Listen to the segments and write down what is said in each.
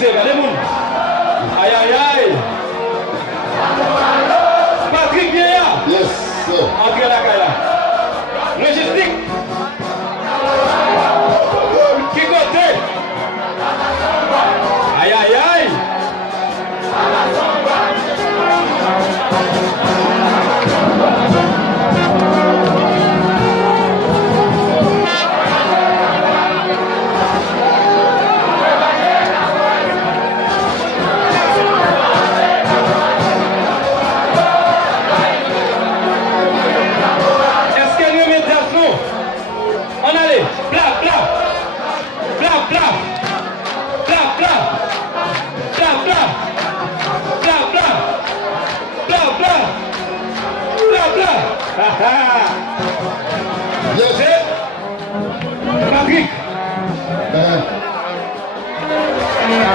avancez, regardez moun. Aïe aïe aïe. Patrick Vieillard. Yes, sir. Entrez la caille là. Logistique. Qui côté? Aïe aïe aïe. Yes. Patrick.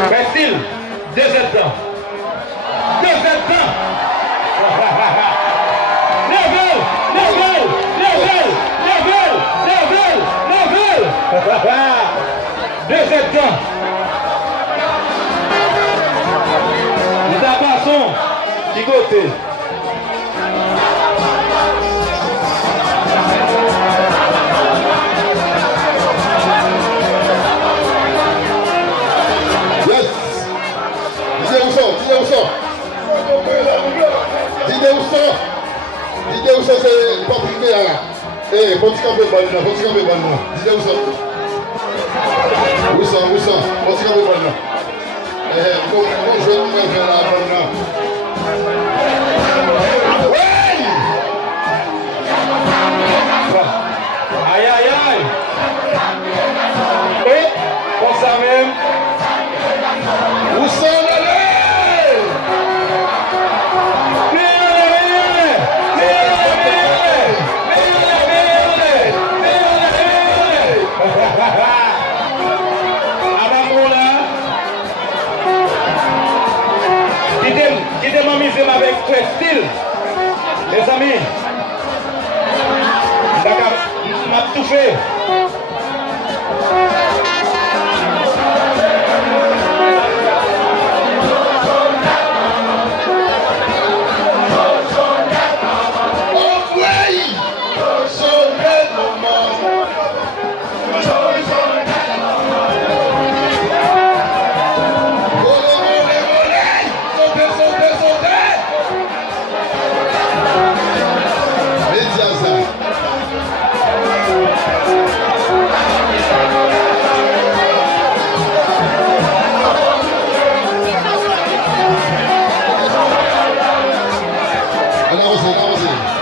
Bastille. 2 temps. 2 temps. Level. Level. Level. Level. Level. Level. 2 temps. Nous avançons. Qui côté? Dis où ça c'est pas privé là. Eh, faut camper bon là, faut camper bon là. Dis où ça. Où ça, faut camper bon là. Eh, comment je vais faire là bon là. Ouais! Aïe aïe aïe. Et on ça même. Où ça là? Qui démamise avec ce style, les amis. D'accord, m'a tout fait. Allez, avancez.